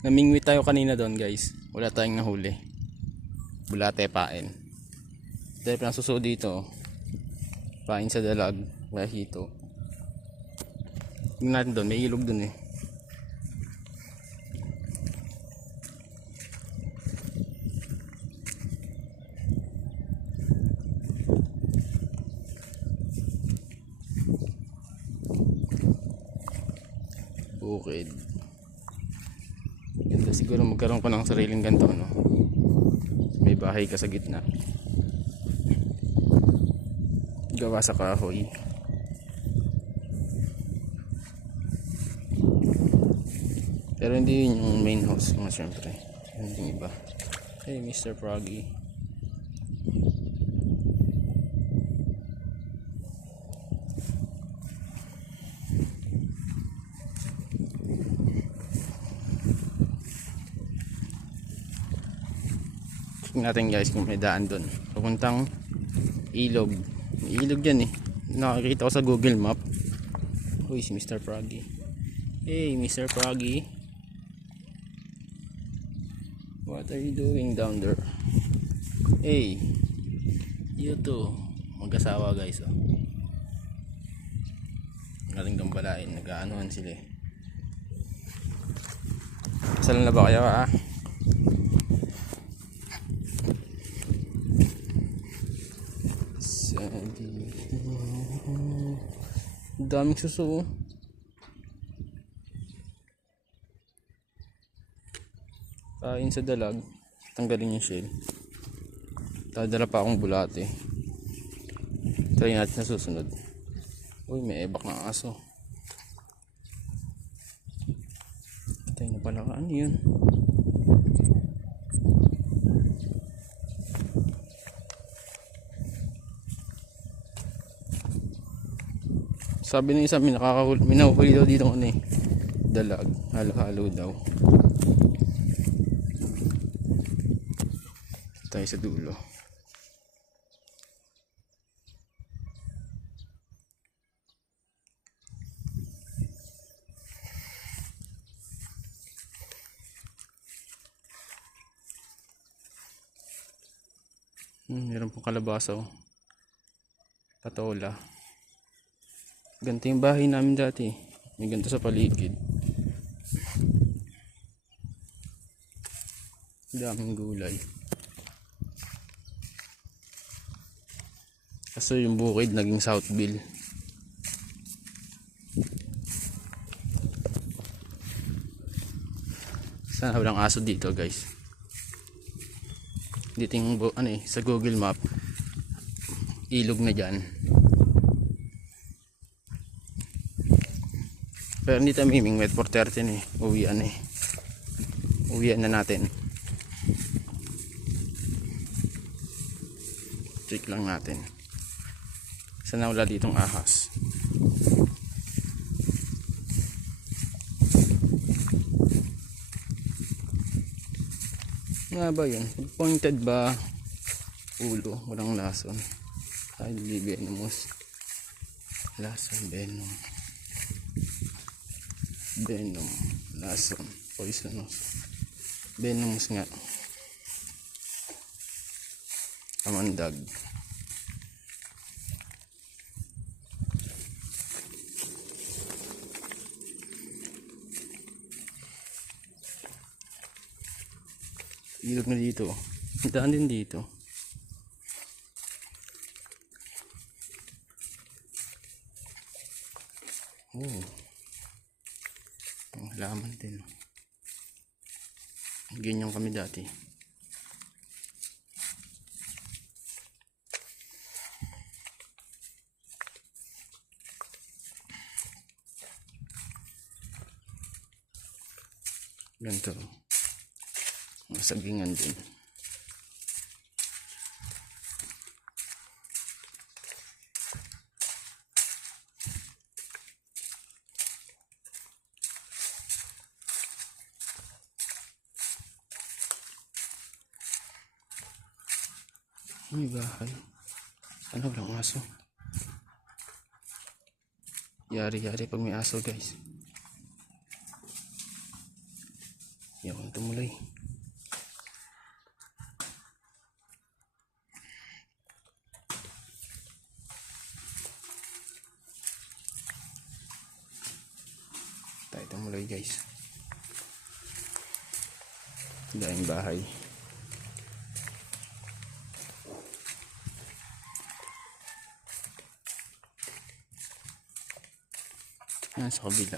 Namingwit tayo kanina doon guys. Wala tayong nahuli. Bulate pain. Dahil pinasuso dito. Pain sa dalag. Lahito. Tingnan natin doon. May ilog doon eh. Bukid. Ganda siguro magkaroon ka ng sariling ganito, no? May bahay ka sa gitna. Gawa sa kahoy. Pero hindi yun yung main house mo, syempre. Hindi iba. Hey, Mr. Froggy. Tingnan natin guys kung may daan doon. Papuntang ilog. May ilog yan eh. Nakakita ko sa Google Map. Uy, si Mr. Froggy. Hey, Mr. Froggy. What are you doing down there? Hey, you too. Mag-asawa guys. Oh. Galing gambalain. Nag-aanohan sila eh. Kasal na ba kayo ah? Daming suso. Kain sa dalag. Tanggalin yung shell. Dadala pa akong bulate. Try natin sa susunod. Uy, may ebak na aso. Patay na pala ka. Ano yun? Sabi ng isa, may nakahuli daw dito ano eh. Dalag. Halo-halo daw. Tayo sa dulo. Meron pong kalabasa oh. Patola. Ganito yung bahay namin dati. May ganito sa paligid. Daming gulay. Kaso yung bukid naging Southville. Sana walang aso dito guys. Dito yung ano eh, sa Google Map. Ilog na dyan. Pero hindi tayo mimingwit 4:30 na eh. Uwian eh. Uwian na natin. Check lang natin. Sana wala ditong ahas. Nga ba yun? Pointed ba? Ulo. Walang lason. Highly venomous. Lason, venom. Venom, lason, poisonous. Venomous nga. Kamandag. Ilog na dito. Daan din dito. Oh. Ang halaman din. Ganyan kami dati. Ganito. Masagingan din. May bahay. Ano walang aso? Yari-yari pag may aso guys. Yun, tumuloy. Tayo tumuloy guys. Daing bahay. Yan sa kabila.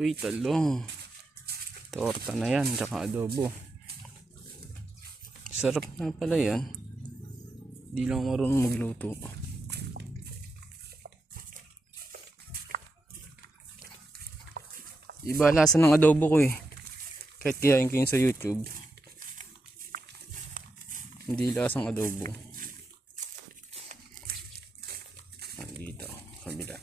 Uy, talong. Torta na yan, tsaka adobo. Sarap na pala yan. Di lang marunong magluto. Iba lasa ng adobo ko eh. Kahit kiyain ko yun sa YouTube. Hindi lasang adobo. Dito, kabila.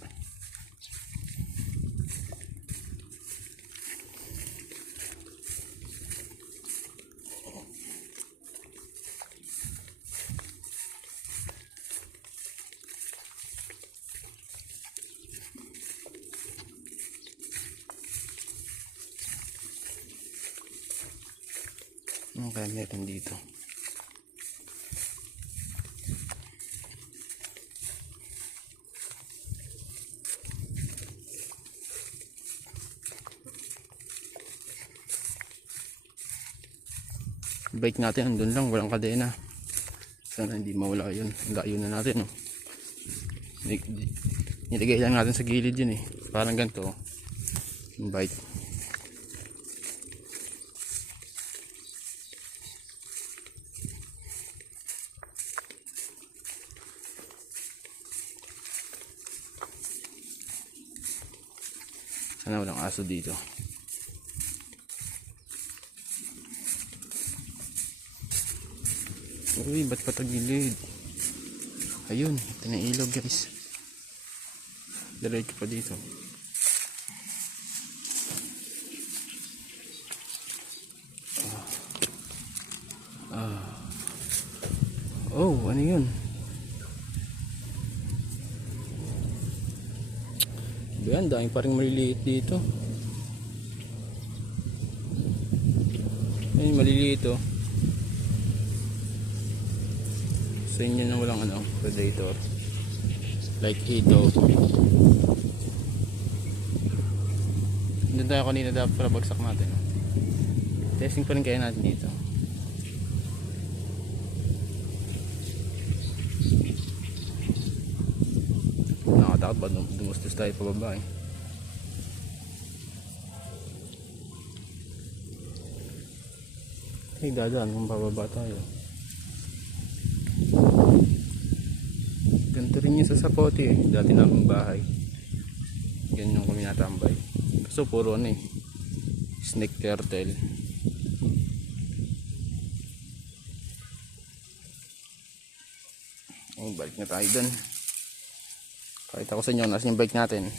Ano kaya meron dito? Bike natin andun lang, walang kadena. Sana hindi mawala yun. Layo na natin, oh. Nilagay lang natin sa gilid yun eh. Parang ganito, oh. Yung bike. Sana walang aso dito. Uy, ba't patagilid? Ayun, ito na ilog guys. Diretso pa dito. Oh, ano yun? Yan, dahil parang maliliit dito. Ayun, maliliit oh. Sa inyo na walang ano, predator. Like ito. Doon tayo kanina dapat para bagsak natin. Testing pa rin kaya natin dito. Nakatakot ba dumustos tayo pababa eh. Ay dadaan kung pababa tayo. Ganito rin yung sa Sapote eh. Dati naming bahay. Ganyan yung kami natambay. Kaso puro ano eh. Snake turtle. Oh, balik na tayo dun. Pakita ko sa inyo nasa yung bike natin.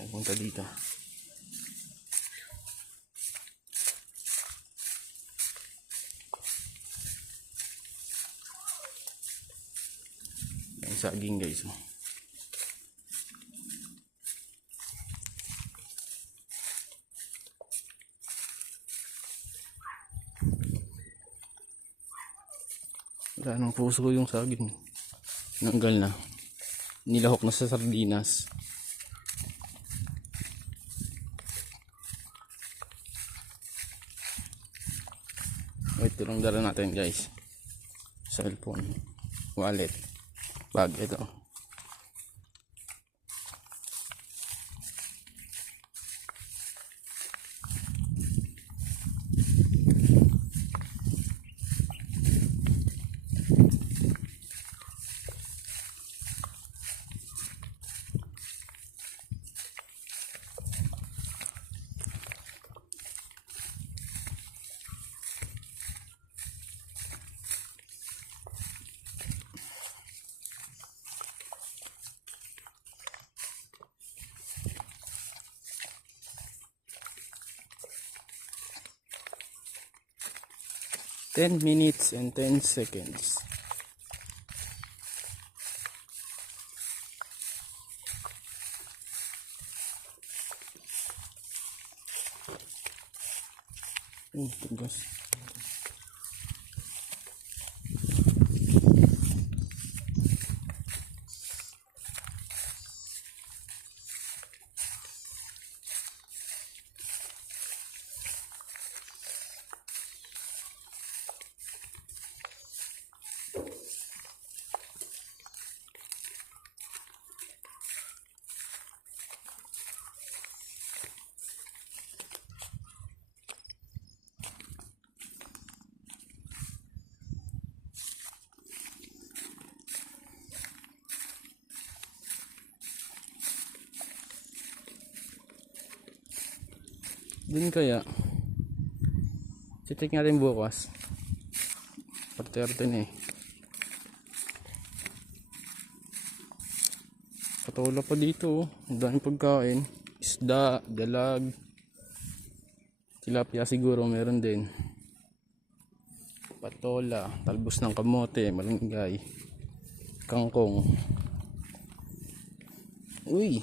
Ay punta dito. Ang saging guys. Wala nang puso yung saging. Nanggal na. Nilahok na sa sardinas. Ito lang dala natin guys. Cellphone. Wallet. Bag ito. 10 minutes and 10 seconds. Tugas. Dun kaya check natin bukas 4:30 na eh. Patola pa dito, ang daming pagkain, isda, dalag, tilapia siguro meron din, patola, talbos ng kamote, malunggay, kangkong. Uy,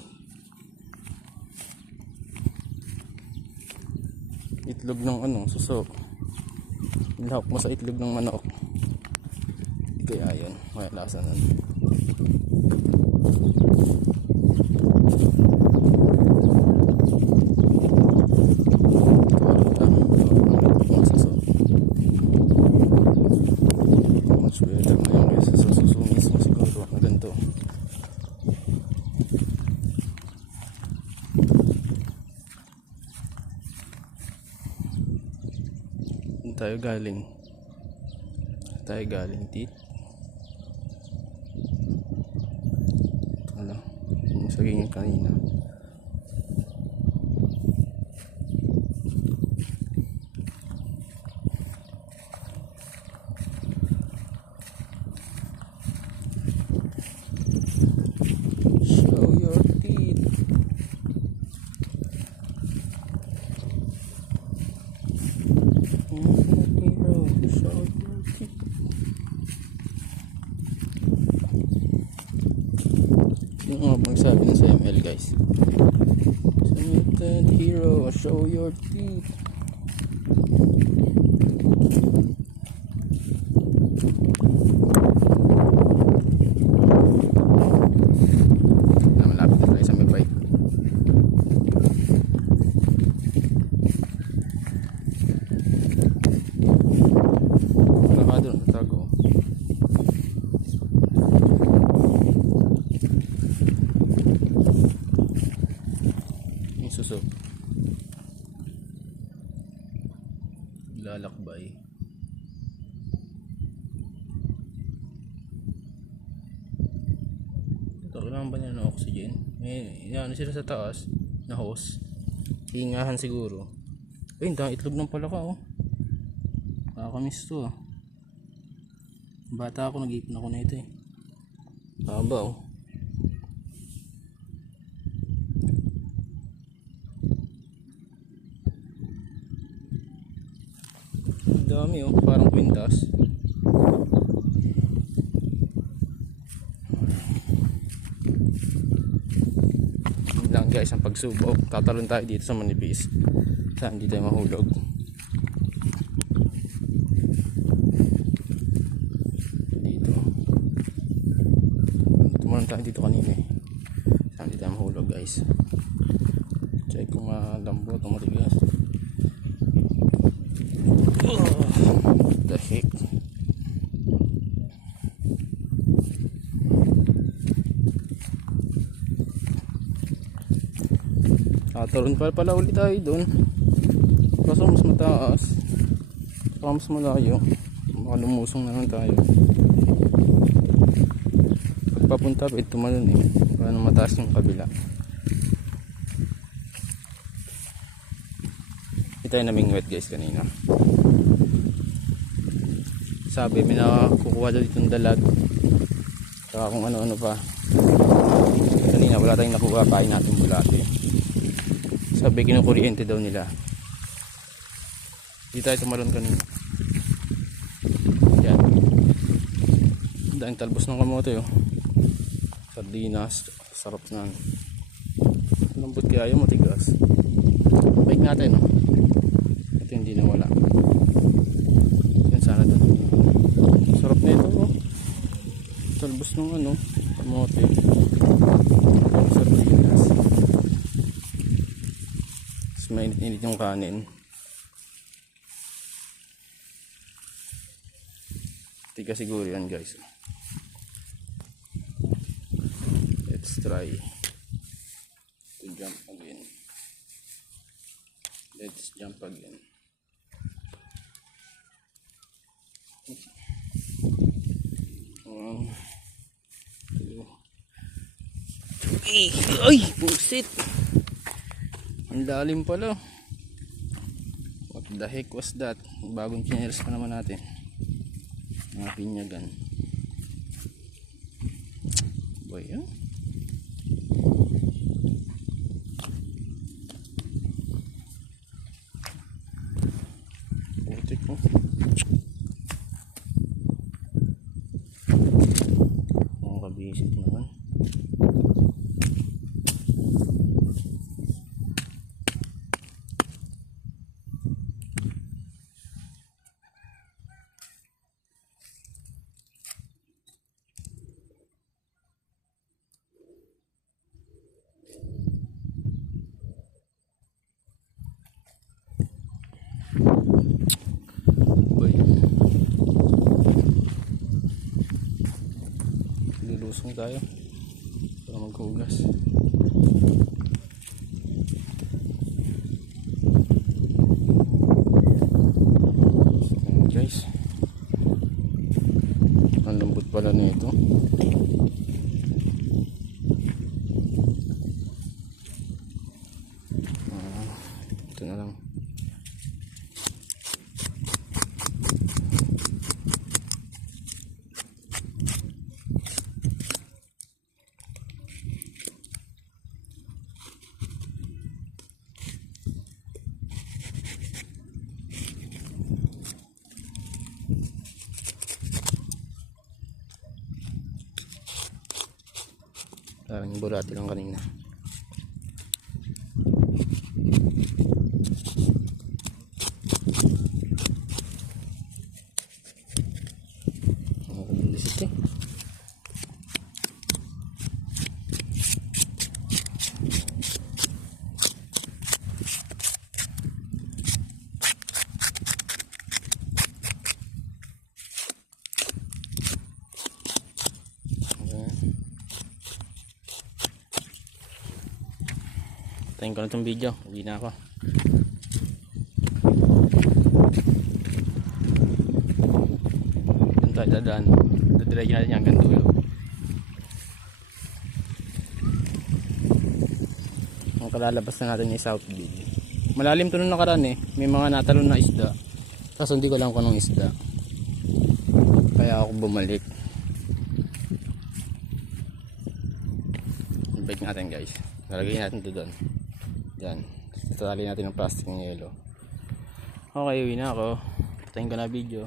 itlog ng suso, ilahok mo sa itlog ng manok, kaya yan, may lasa nun. Much better na yung kaysa sa suso mismo siguro na ganito. Tayo galing tit ano yung saging kanina. Show your teeth. Yung nga magsabi na sa ML guys, Mutant Hero, show your teeth. Malapit na tayo sa may bike. Baka doon natago. Suso lalakbay. Ito, kailangan ba niya ng oxygen? Yan sila sa taas na hose, hingahan siguro. Ay, hindi itlog ng palaka oh. Nakakamiss to ah. Bata ako, nag-ipon ako na ito eh. Haba oh. Dami oh, parang kwintas. Yun lang guys ang pagsubok. Tatalon tayo dito sa manipis. Saan hindi tayo mahulog. Dito. Tumalon tayo dito kanina eh. Saan hindi tayo mahulog guys. Check kung malambot o matigas. The heck. Tatalon pala ulit tayo doon. Kaso mas mataas, saka mas malayo. Baka lumusong na lang tayo. Pagpapunta pa tumalon eh. Baka mataas yung kabila. Ito yung namingwet guys kanina. Sabi may nakukuha daw dito ng dalag, saka kung ano-ano pa. Kanina wala tayong nakuha, pain natin bulate. Sabi kinukuryente daw nila. Di tayo tumalon kanina. Dahil talbos ng kamote oh. Sardinas, sarap na. Lambot kaya yung matigas. Bike natin oh. Ito hindi na wala. Yan sana ito. Sarap na ito oh. Talbos ng ano, kamote. Sardinas. Tapos mainit-init yung kanin. Tiga siguro yan guys. Let's try to jump again. Let's jump again. Ay, busit. Ang lalim pala. What the heck was that? Bagong chinelas pa naman natin. Mga pinyagan. Boy, oh. Putik mo. Mga kabisit naman. Lulusong tayo para maghugas. Guys, ang lambot pala nito. Ito na lang. Parang yung bulati lang kanina. Bisit eh. Tayin ko na itong video. Uwi na ako. Doon tayo dadaan. Dadiretso natin yung hanggang dulo. Ang kalalabas na natin yung South Beach. Malalim to nung nakaraan eh. May mga natalon na isda. Tapos hindi ko lang kung anong isda. Kaya ako bumalik. I-bike natin guys. Lalagay natin ito doon. Yan. Tatali natin ng plastic ng yelo. Okay, uwi na ako. Patayin ko na video.